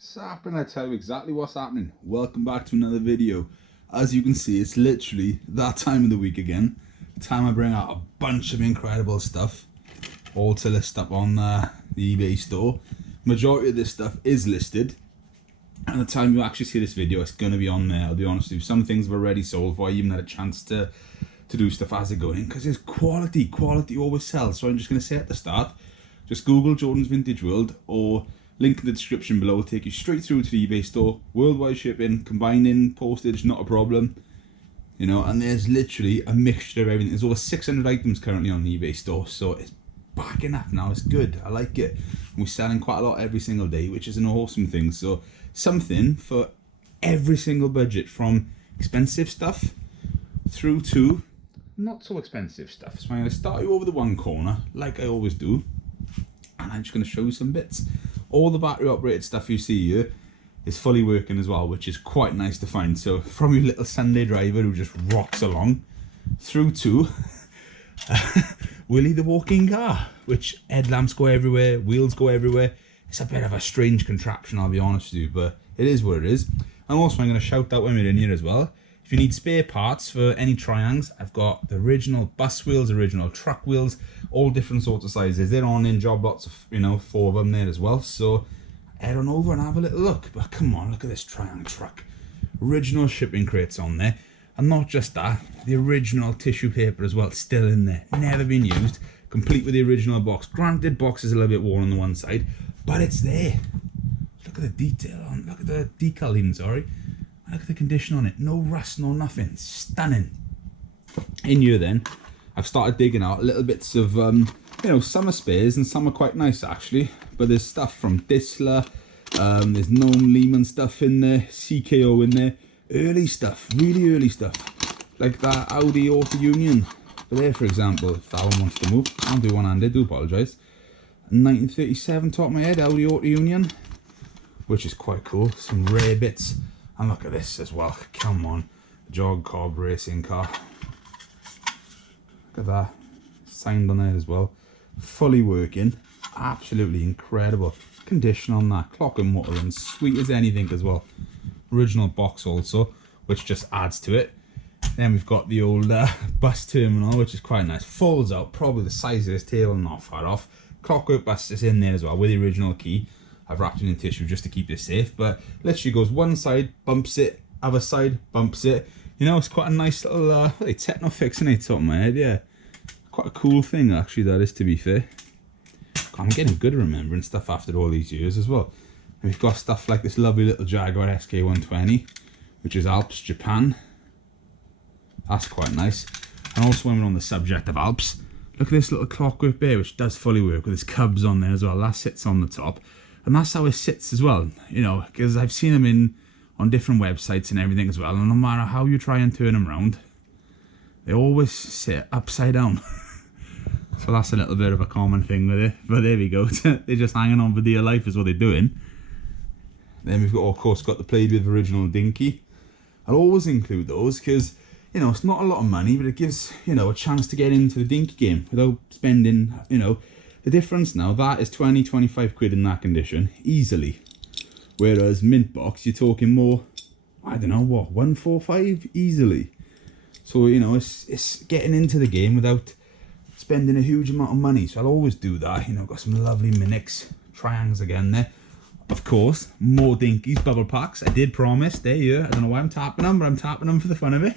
Sappppaning, I tell you exactly what's happening. Welcome back to another video. As you can see, it's literally that time of the week again. The time I bring out a bunch of incredible stuff, all to list up on the eBay store. Majority of this stuff is listed, and the time you actually see this video, it's going to be on there. I'll be honest with you, some things have already sold before I even had a chance to do stuff as it going, because it's quality always sells. So I'm just going to say at the start, just Google Jordan's Vintage World, or link in the description below will take you straight through to the eBay store. Worldwide shipping, combining postage, not a problem. You know, and there's literally a mixture of everything. There's over 600 items currently on the eBay store, so it's backing up now. It's good. I like it. We're selling quite a lot every single day, which is an awesome thing. So something for every single budget, from expensive stuff through to not so expensive stuff. So I'm going to start you over the one corner, like I always do, and I'm just going to show you some bits. All the battery operated stuff you see here is fully working as well, which is quite nice to find. So from your little Sunday driver who just rocks along, through to Willie the walking car, which headlamps go everywhere, wheels go everywhere. It's a bit of a strange contraption, I'll be honest with you, but it is what it is. And also I'm going to shout out when we're in here as well, if you need spare parts for any Triangles, I've got the original bus wheels, original truck wheels, all different sorts of sizes. They're on in job lots of, you know, 4 of them there as well. So head on over and have a little look. But come on, look at this Triangle truck. Original shipping crates on there. And not just that, the original tissue paper as well, still in there. Never been used, complete with the original box. Granted, box is a little bit worn on the one side, but it's there. Look at the detail on, look at the decal even, sorry. Look at the condition on it, no rust, no nothing, stunning. In here then, I've started digging out little bits of, you know, some are spares and some are quite nice actually. But there's stuff from Disler, there's Gnome Lehman stuff in there, CKO in there, early stuff, really early stuff. Like that Audi Auto Union, but there for example, if that one wants to move, I'll do one-handed, do apologise. 1937 top of my head, Audi Auto Union, which is quite cool, some rare bits. And look at this as well, come on, Jog Cobb racing car. Look at that, signed on there as well. Fully working, absolutely incredible. Condition on that, clock and motor, and sweet as anything as well. Original box also, which just adds to it. Then we've got the old bus terminal, which is quite nice. Folds out, probably the size of this table, not far off. Clockwork bus is in there as well, with the original key. I've wrapped it in tissue just to keep it safe, but literally goes one side, bumps it, other side, bumps it. You know, it's quite a nice little techno fix in it, top of my head, yeah. Quite a cool thing actually, that is, to be fair. I'm getting good at remembering stuff after all these years as well. And we've got stuff like this lovely little Jaguar SK120, which is Alps, Japan. That's quite nice. And also when we're on the subject of Alps, look at this little Clockwork bear, which does fully work with its cubs on there as well. That sits on the top. And that's how it sits as well, you know, because I've seen them on different websites and everything as well, and no matter how you try and turn them around, they always sit upside down. So that's a little bit of a common thing with it, but there we go. They're just hanging on for dear life is what they're doing. Then we've got, of course, got the played with original Dinky. I'll always include those because, you know, it's not a lot of money, but it gives, you know, a chance to get into the Dinky game without spending, you know. The difference now, that is 20-25 quid in that condition, easily. Whereas mint box, you're talking more, I don't know, what, 145 easily. So, you know, it's getting into the game without spending a huge amount of money. So I'll always do that. You know, got some lovely Minix Triangles again there. Of course, more Dinkies, bubble packs. I did promise, there you are. I don't know why I'm tapping them, but I'm tapping them for the fun of it.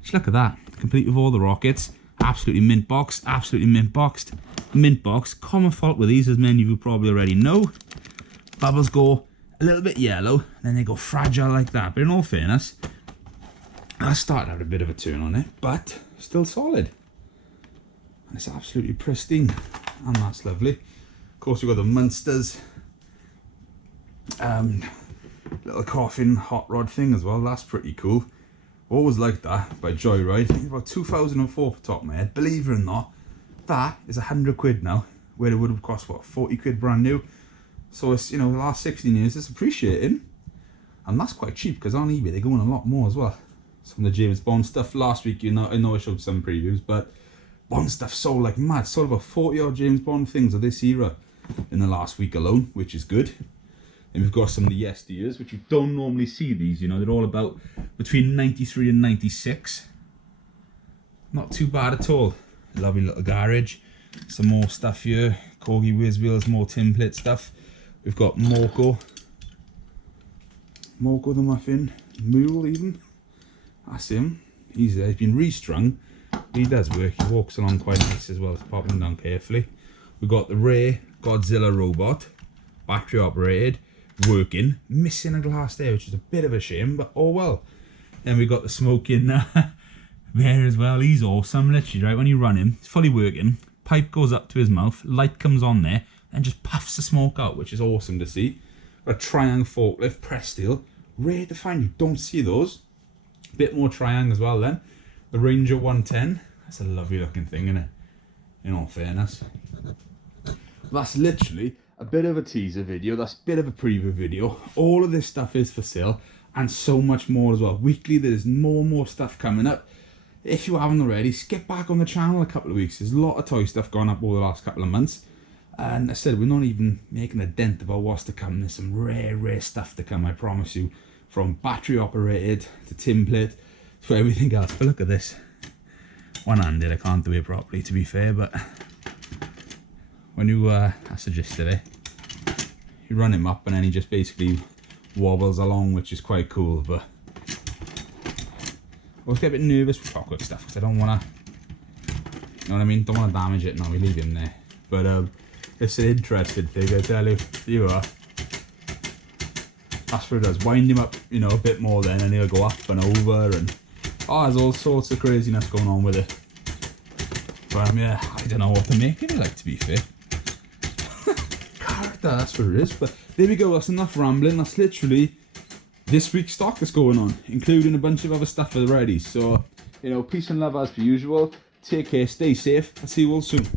Just look at that, complete with all the rockets. Absolutely mint box, absolutely mint boxed. Mint box, common fault with these, as many of you probably already know. Bubbles go a little bit yellow, then they go fragile like that. But in all fairness, I started out a bit of a turn on it, but still solid. And it's absolutely pristine, and that's lovely. Of course, we've got the Munsters little coffin hot rod thing as well. That's pretty cool. Always liked that by Joyride. I think about 2004 for top of my head. Believe it or not, that is 100 quid now, where it would have cost, what, 40 quid brand new. So it's, you know, the last 16 years it's appreciating, and that's quite cheap because on eBay they're going a lot more as well. Some of the James Bond stuff last week, you know, I know I showed some previews, but Bond stuff sold like mad. Sold about 40 odd James Bond things of this era in the last week alone, which is good. And we've got some of the yesteryears, which you don't normally see these, you know, they're all about between 93 and 96. Not too bad at all. Lovely little garage. Some more stuff here. Corgi whiz wheels, more Tinplate stuff. We've got Morco the Muffin, Mule even. That's him. He's been restrung. He does work. He walks along quite nice as well. It's popping down carefully. We've got the rare Godzilla robot, battery operated, working, missing a glass there, which is a bit of a shame, but oh well. Then we've got the smoking there as well. He's awesome, literally, right? When you run him, it's fully working. Pipe goes up to his mouth, light comes on there, and just puffs the smoke out, which is awesome to see. Got a triangle forklift, press steel, rare to find. You don't see those. Bit more triangle as well then. The Ranger 110. That's a lovely looking thing, isn't it? In all fairness. That's literally a bit of a teaser video. That's a bit of a preview video. All of this stuff is for sale and so much more as well. Weekly there's more and more stuff coming up. If you haven't already, skip back on the channel a couple of weeks. There's a lot of toy stuff going up over the last couple of months. And I said, we're not even making a dent about what's to come. There's some rare stuff to come, I promise you. From battery operated to Tinplate to everything else. But look at this. One-handed, I can't do it properly to be fair, but when you, that's the gist of it. You run him up and then he just basically wobbles along, which is quite cool, but I always get a bit nervous with Clockwork stuff because I don't want to, you know what I mean? Don't want to damage it. No, we leave him there. But it's an interesting thing, I tell you. You are. That's what it does. Wind him up, you know, a bit more then, and he'll go up and over, and oh, there's all sorts of craziness going on with it. But yeah, I don't know what to make it like, to be fair. Character, that's what it is. But there we go. That's enough rambling. That's literally this week's stock that's going on, including a bunch of other stuff already. So, you know, peace and love as per usual. Take care, stay safe. I'll see you all soon.